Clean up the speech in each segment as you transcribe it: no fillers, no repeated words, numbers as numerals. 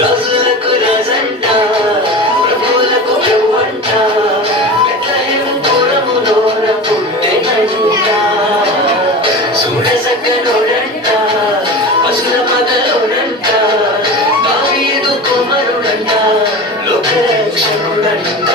రాజులకు రాజంట ప్రభువులకు ప్రభువంట బెత్లెహేము పురములోన పుట్టెనంట సూడసక్కనోడంట పశుల పగలోనంట దావీదు కుమారుడంట లోకరక్షకుడంట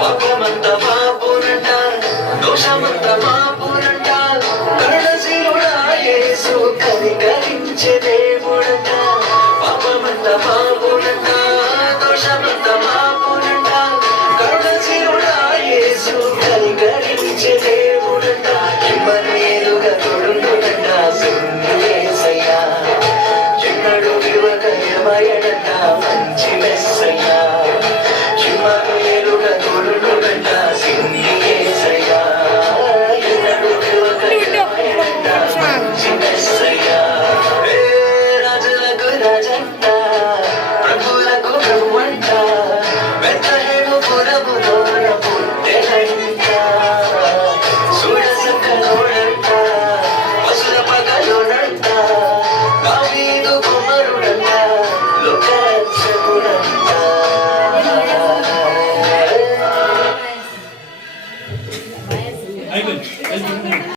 పాపమంత పాపునంట దోషమంత పాపునంట కరుణశీలుడా యేసు కనికరించే దేవుడంట పాపమంత పాపునంట దోషమంత పాపునంట కరుణశీలుడా యేసు కనికరించే దేవుడంట ఇమ్మనేలుగా తోడుండునంట సున్ను యేసయ్యా ఎన్నడు విలువక నిలబడనంట మంచి మెస్సయ్యా ఇమ్మనేలుగా తోడుండునంట సున్ను యేసయ్యా ఎన్నడు విలువక నిలబడనంట మంచి మెస్సయ్యా ఏ రాజులకు రాజంట ప్రభువులకు ప్రభువంట బెత్లెహేము పురములోన పుట్టెనంట సూడసక్కనోడంట పశుల పగలోనంట దావీదు కుమారుడంట లోకరక్షకుడంట అయిపోయింది